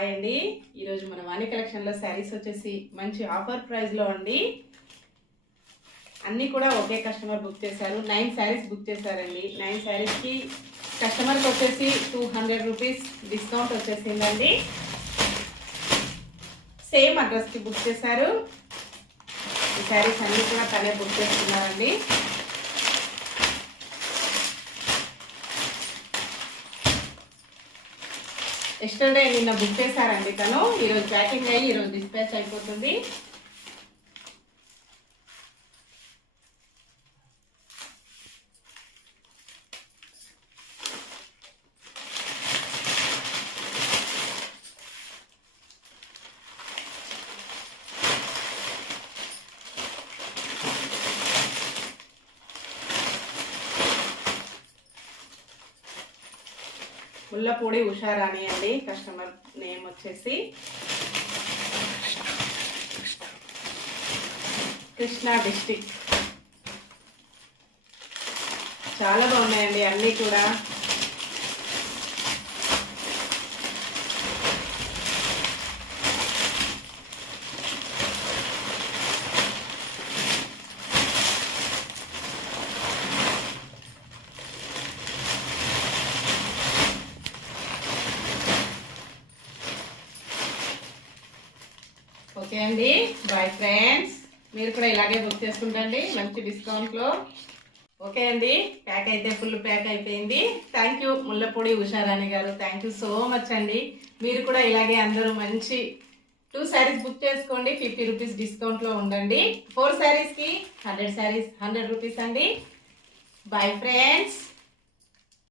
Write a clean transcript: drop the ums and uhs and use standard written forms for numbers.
Hi అండి. ఈరోజు మన వాణి కలెక్షన్లో శారీస్ వచ్చేసి మంచి ఆఫర్ ప్రైస్లో అండి. అన్నీ కూడా ఒకే కస్టమర్ బుక్ చేశారు. 9 శారీస్ బుక్ చేశారండి. 9 శారీస్కి కస్టమర్కి వచ్చేసి 200 రూపీస్ డిస్కౌంట్ వచ్చేసిందండి. సేమ్ అడ్రస్కి బుక్ చేశారు. ఈ శారీస్ అన్నీ కూడా తనే బుక్ చేస్తున్నారండి. ఎస్టర్డే నిన్న బుక్ చేశారండి తను. ఈరోజు ప్యాకింగ్ అయ్యి ఈరోజు డిస్పాచ్ అయిపోతుంది. ముల్లపూడి ఉషారాణి అండి కస్టమర్ నేమ్ వచ్చేసి. కృష్ణా డిస్ట్రిక్ట్. చాలా బాగున్నాయండి అన్నీ కూడా. ఓకే అండి, బాయ్ ఫ్రెండ్స్. మీరు కూడా ఇలాగే బుక్ చేసుకుంటండి మంచి డిస్కౌంట్లో. ఓకే అండి, ప్యాక్ అయితే ఫుల్ ప్యాక్ అయిపోయింది. థ్యాంక్ యూ ముల్లపూడి ఉషారాణి గారు, థ్యాంక్ యూ సో మచ్ అండి. మీరు కూడా ఇలాగే అందరూ మంచి 2 శారీస్ బుక్ చేసుకోండి. 50 రూపీస్ డిస్కౌంట్లో ఉండండి. 4 శారీస్కి 100 రూపీస్ అండి. Boy friends.